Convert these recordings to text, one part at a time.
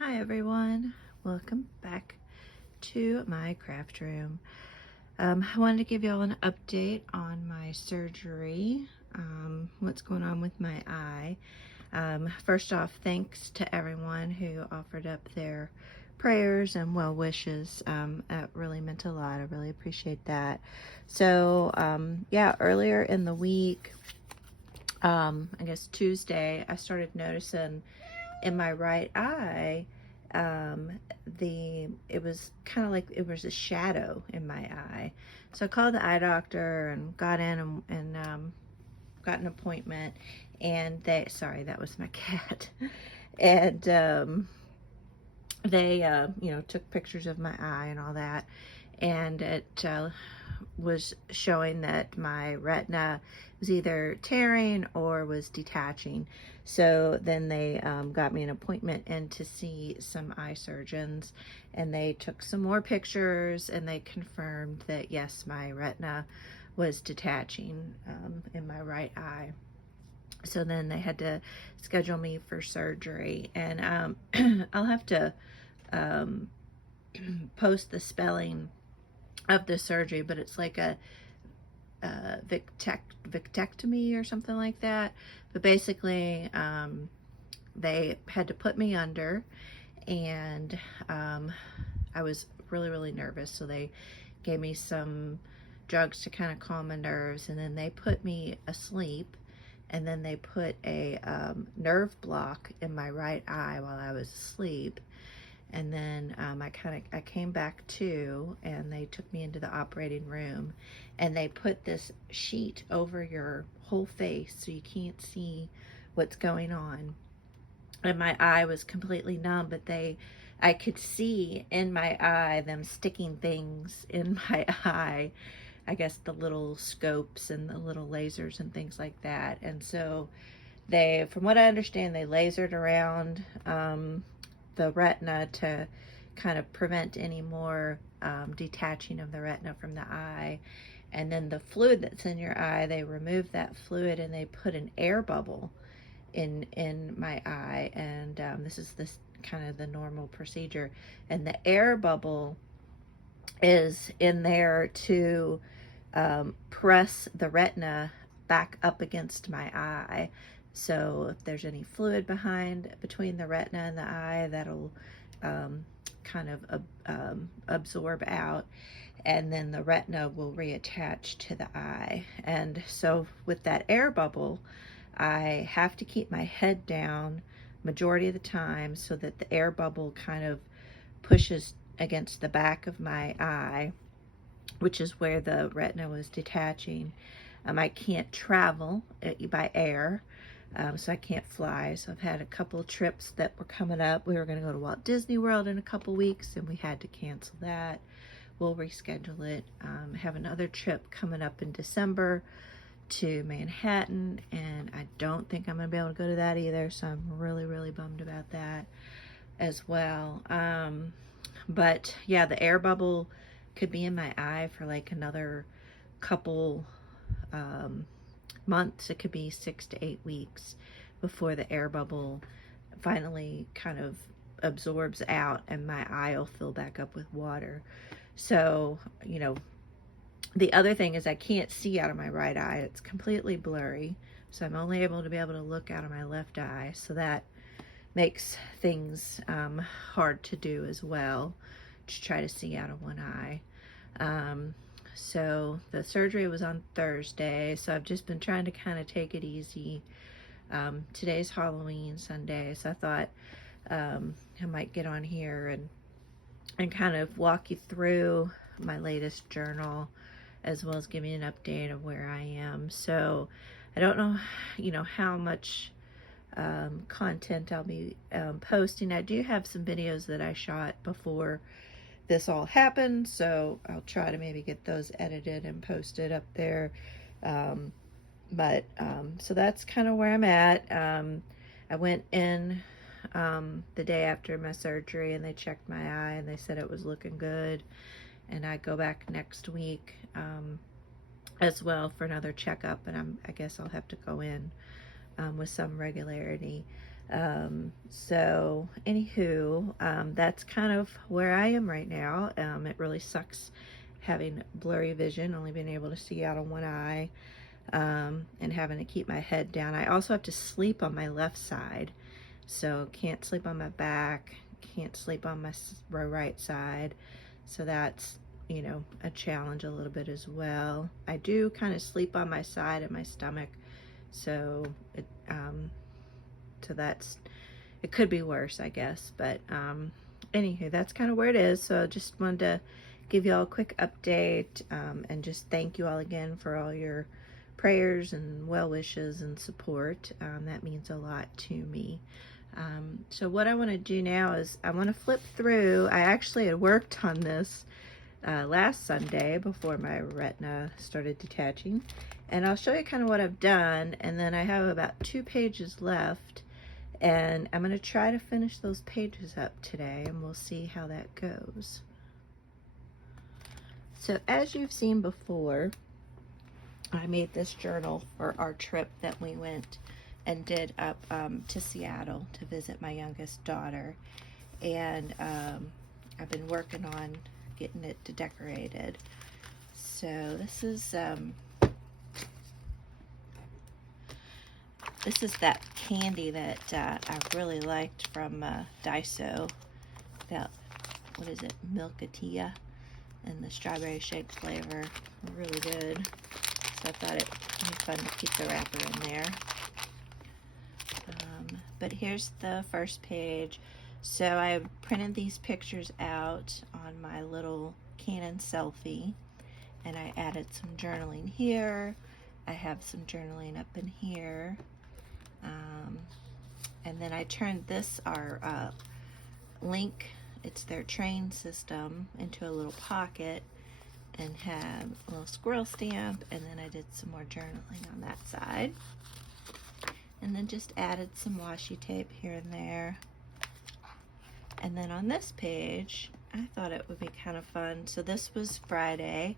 Hi everyone, welcome back to my craft room. I wanted to give y'all an update on my surgery, what's going on with my eye. First off, thanks to everyone who offered up their prayers and well wishes. That really meant a lot. I really appreciate that. So yeah, earlier in the week, I guess Tuesday, I started noticing in my right eye, um, it was kind of like it was a shadow in my eye. So I called the eye doctor and got in and got an appointment. And sorry, that was my cat. And they, took pictures of my eye and all that. And it was showing that my retina was either tearing or was detaching. So then they got me an appointment in to see some eye surgeons, and they took some more pictures and they confirmed that yes, my retina was detaching in my right eye. So then they had to schedule me for surgery, and I'll have to um, post the spelling of the surgery, but it's like a victectomy or something like that. But basically, they had to put me under, and I was really nervous. So they gave me some drugs to kind of calm my nerves, and then they put me asleep, and then they put a nerve block in my right eye while I was asleep. And then I came back to, and they took me into the operating room, and they put this sheet over your whole face so you can't see what's going on. And my eye was completely numb, but I could see in my eye them sticking things in my eye. I guess the little scopes and the little lasers and things like that. And so from what I understand, they lasered around the retina to kind of prevent any more detaching of the retina from the eye. And then the fluid that's in your eye, they removed that fluid and they put an air bubble in my eye. And this kind of the normal procedure. And the air bubble is in there to press the retina back up against my eye. So if there's any fluid between the retina and the eye, that'll kind of absorb out, and then the retina will reattach to the eye. And so with that air bubble, I have to keep my head down majority of the time so that the air bubble kind of pushes against the back of my eye, which is where the retina was detaching. I can't travel by air, so I can't fly. So I've had a couple of trips that were coming up. We were going to go to Walt Disney World in a couple weeks, and we had to cancel that. We'll reschedule it. Have another trip coming up in December to Manhattan, and I don't think I'm going to be able to go to that either, so I'm really bummed about that as well. But yeah, the air bubble could be in my eye for like another couple months. It could be 6 to 8 weeks before the air bubble finally kind of absorbs out and my eye will fill back up with water. So, the other thing is I can't see out of my right eye. It's completely blurry. So I'm only able to look out of my left eye. So that makes things hard to do as well, to try to see out of one eye. So the surgery was on Thursday, so I've just been trying to kind of take it easy. Today's Halloween Sunday, so I thought I might get on here and kind of walk you through my latest journal, as well as give you an update of where I am. So I don't know, how much content I'll be posting. I do have some videos that I shot before this all happened, so I'll try to maybe get those edited and posted up there. So that's kind of where I'm at. I went in the day after my surgery, and they checked my eye and they said it was looking good, and I go back next week as well for another checkup, and I guess I'll have to go in with some regularity. So anywho, that's kind of where I am right now. It really sucks having blurry vision, only being able to see out of one eye, and having to keep my head down. I also have to sleep on my left side, so can't sleep on my back, can't sleep on my right side. So that's, you know, a challenge a little bit as well. I do kind of sleep on my side and my stomach, so that's, it could be worse, I guess. But anywho, that's kind of where it is. So I just wanted to give you all a quick update, and just thank you all again for all your prayers and well wishes and support. That means a lot to me. So what I want to do now is I want to flip through. I actually had worked on this last Sunday before my retina started detaching, and I'll show you kind of what I've done, and then I have about 2 pages left, and I'm going to try to finish those pages up today, and we'll see how that goes. So as you've seen before, I made this journal for our trip that we went and did up to Seattle to visit my youngest daughter, and I've been working on getting it decorated. So this is that candy that I really liked from Daiso. That, what is it, Milkatia, and the strawberry shake flavor. Really good. So I thought it would be fun to keep the wrapper in there. But here's the first page. So I printed these pictures out on my little Canon selfie, and I added some journaling here. I have some journaling up in here. And then I turned this, our link, it's their train system, into a little pocket, and had a little squirrel stamp, and then I did some more journaling on that side. And then just added some washi tape here and there. And then on this page, I thought it would be kind of fun. So this was Friday.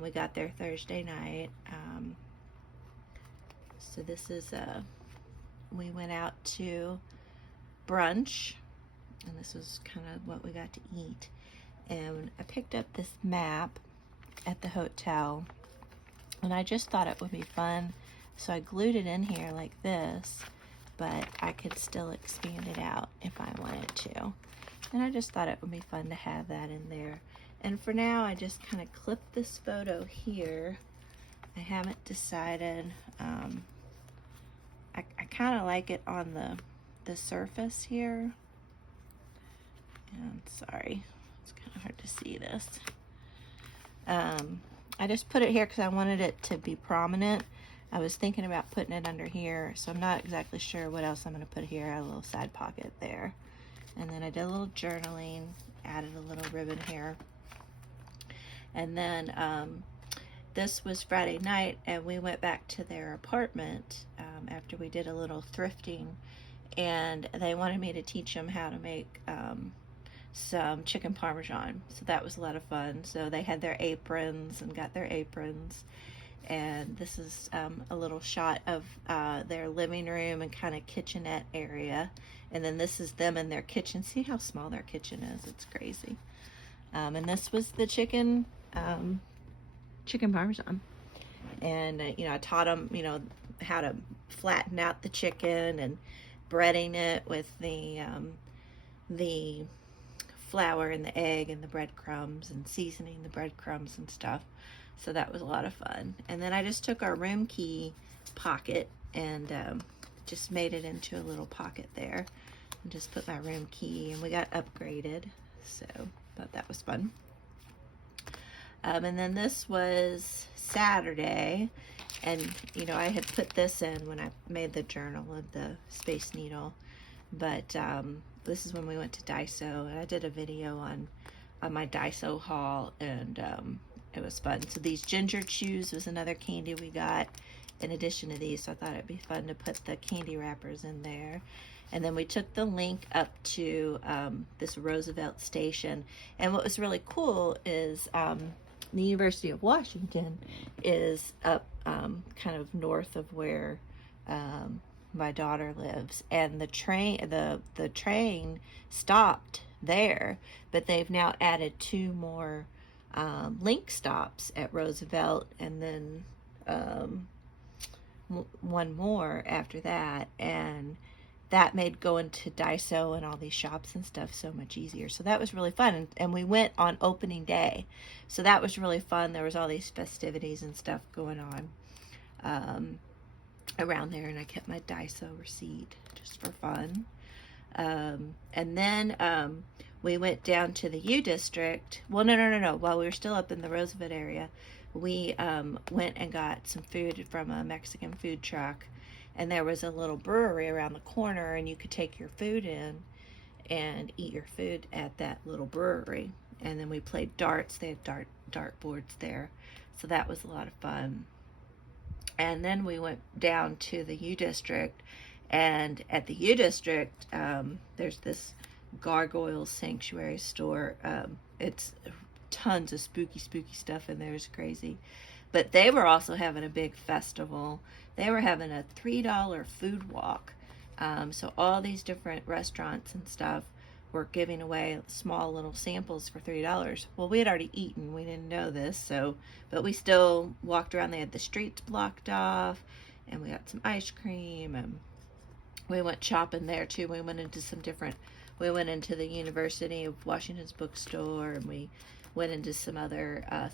We got there Thursday night. So this is we went out to brunch, and this was kind of what we got to eat. And I picked up this map at the hotel, and I just thought it would be fun. So I glued it in here like this, but I could still expand it out if I wanted to. And I just thought it would be fun to have that in there. And for now, I just kind of clipped this photo here. I haven't decided. I kind of like it on the surface here. And sorry, it's kind of hard to see this. I just put it here because I wanted it to be prominent. I was thinking about putting it under here, so I'm not exactly sure what else I'm going to put here. I have a little side pocket there. And then I did a little journaling, added a little ribbon here. And then this was Friday night, and we went back to their apartment after we did a little thrifting, and they wanted me to teach them how to make some chicken parmesan. So that was a lot of fun. So they had their aprons and got their aprons. And this is a little shot of their living room and kind of kitchenette area. And then this is them in their kitchen. See how small their kitchen is? It's crazy. And this was the chicken parmesan. And you know, I taught them, you know, how to flatten out the chicken and breading it with the flour and the egg and the breadcrumbs and seasoning the breadcrumbs and stuff. So that was a lot of fun. And then I just took our room key pocket and just made it into a little pocket there, and just put my room key, and we got upgraded. So thought that was fun. And then this was Saturday, and you know, I had put this in when I made the journal of the Space Needle, but this is when we went to Daiso, and I did a video on my Daiso haul, and it was fun. So these ginger chews was another candy we got in addition to these, so I thought it'd be fun to put the candy wrappers in there. And then we took the link up to this Roosevelt station, and what was really cool is the University of Washington is up kind of north of where my daughter lives, and the train stopped there, but they've now added 2 more link stops at Roosevelt, and then one more after that, and that made going to Daiso and all these shops and stuff so much easier. So that was really fun, and we went on opening day, so that was really fun. There was all these festivities and stuff going on around there, and I kept my Daiso receipt just for fun. And then we went down to the U District. Well, no. While we were still up in the Roosevelt area, we went and got some food from a Mexican food truck, and there was a little brewery around the corner, and you could take your food in and eat your food at that little brewery. And then we played darts. They had dart boards there, so that was a lot of fun. And then we went down to the U District, and at the U District, there's this gargoyle sanctuary store. It's tons of spooky stuff in there. It's crazy. But they were also having a big festival. They were having a $3 food walk. So all these different restaurants and stuff were giving away small little samples for $3. Well, we had already eaten. We didn't know this, but we still walked around. They had the streets blocked off, and we got some ice cream, and we went shopping there too. We went into the University of Washington's bookstore, and we went into some other a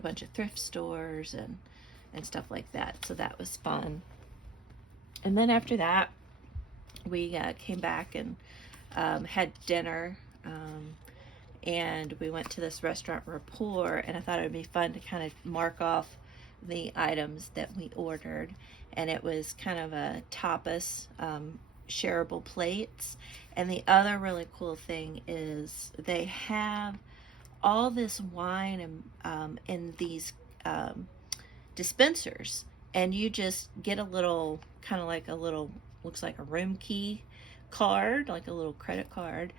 bunch of thrift stores and stuff like that. So that was fun. And then after that, we came back and had dinner, and we went to this restaurant Rapport, and I thought it would be fun to kind of mark off the items that we ordered. And it was kind of a tapas, shareable plates. And the other really cool thing is they have all this wine in these dispensers, and you just get a little, kind of like a little, looks like a room key card, like a little credit card,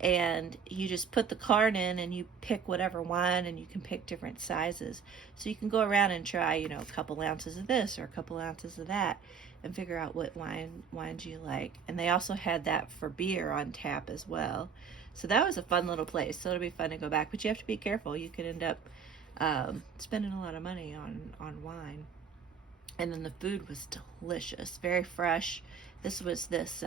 and you just put the card in and you pick whatever wine, and you can pick different sizes, so you can go around and try, a couple ounces of this or a couple ounces of that, and figure out what wines you like. And they also had that for beer on tap as well. So that was a fun little place. So it'll be fun to go back, but you have to be careful. You could end up spending a lot of money on wine. And then the food was delicious, very fresh. This was this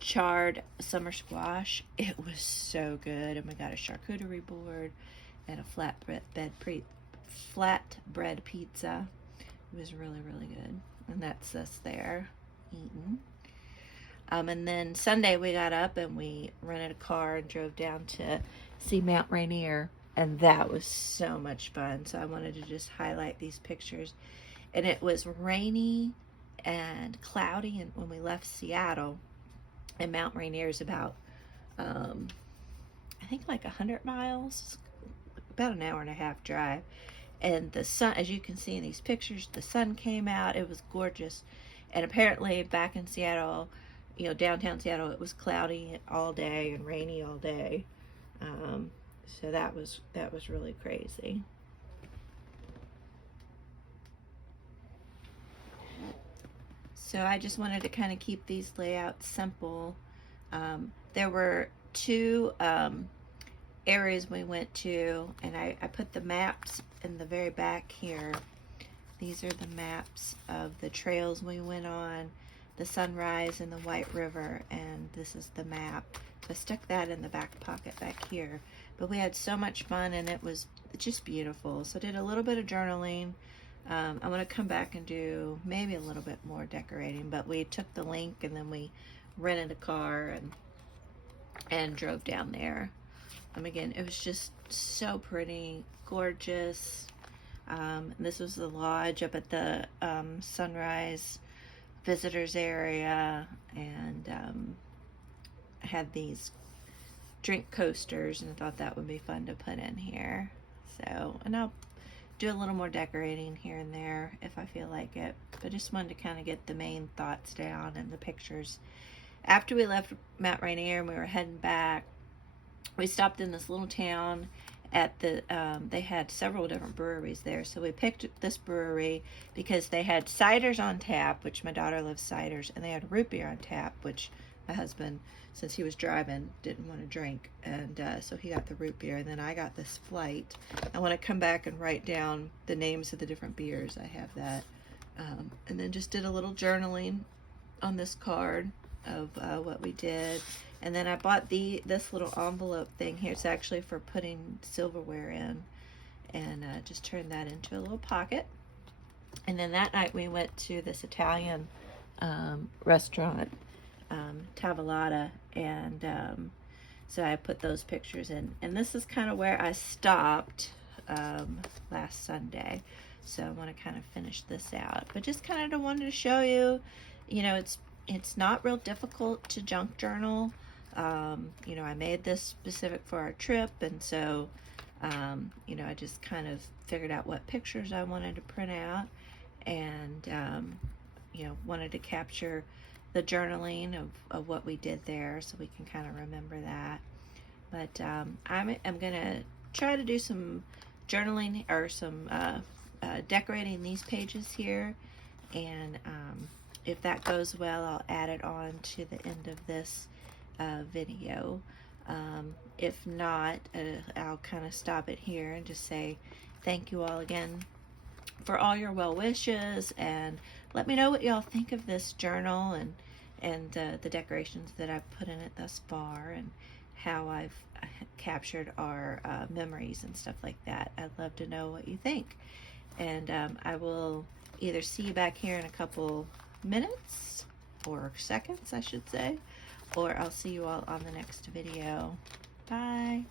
charred summer squash. It was so good. And we got a charcuterie board and a flatbread pizza. It was really, really good. And that's us there eating. And then Sunday we got up and we rented a car and drove down to see Mount Rainier, and that was so much fun. So I wanted to just highlight these pictures. And it was rainy and cloudy, and when we left Seattle, and Mount Rainier is about I think like 100 miles, about an hour and a half drive. And the sun, as you can see in these pictures, the sun came out. It was gorgeous. And apparently back in Seattle, downtown Seattle, it was cloudy all day and rainy all day. So that was really crazy. So I just wanted to kind of keep these layouts simple. There were 2 areas we went to, and I put the maps in the very back here. These are the maps of the trails we went on, the sunrise and the White River, and this is the map. So I stuck that in the back pocket back here. But we had so much fun, and it was just beautiful. So I did a little bit of journaling. I'm going to come back and do maybe a little bit more decorating, but we took the link and then we rented a car and drove down there. Again, it was just so pretty, gorgeous. This was the lodge up at the Sunrise visitors area, and I had these drink coasters, and I thought that would be fun to put in here. So, and I'll do a little more decorating here and there if I feel like it, but just wanted to kind of get the main thoughts down and the pictures. After we left Mount Rainier and we were heading back, we stopped in this little town, at the, they had several different breweries there. So we picked this brewery because they had ciders on tap, which my daughter loves ciders, and they had root beer on tap, which my husband, since he was driving, didn't want to drink. And so he got the root beer, and then I got this flight. I want to come back and write down the names of the different beers. I have that. And then just did a little journaling on this card of what we did. And then I bought this little envelope thing here. It's actually for putting silverware in, and just turned that into a little pocket. And then that night we went to this Italian restaurant, Tavolata, and so I put those pictures in. And this is kind of where I stopped last Sunday. So I want to kind of finish this out, but just kind of wanted to show you, you know, it's not real difficult to junk journal. You know, I made this specific for our trip, and so, you know, I just kind of figured out what pictures I wanted to print out, and, you know, wanted to capture the journaling of what we did there so we can kind of remember that. But I'm going to try to do some journaling or some decorating these pages here, and if that goes well, I'll add it on to the end of this video. If not, I'll kind of stop it here and just say thank you all again for all your well wishes, and let me know what y'all think of this journal and the decorations that I've put in it thus far, and how I've captured our memories and stuff like that. I'd love to know what you think. And I will either see you back here in a couple minutes, or seconds I should say, or I'll see you all on the next video. Bye.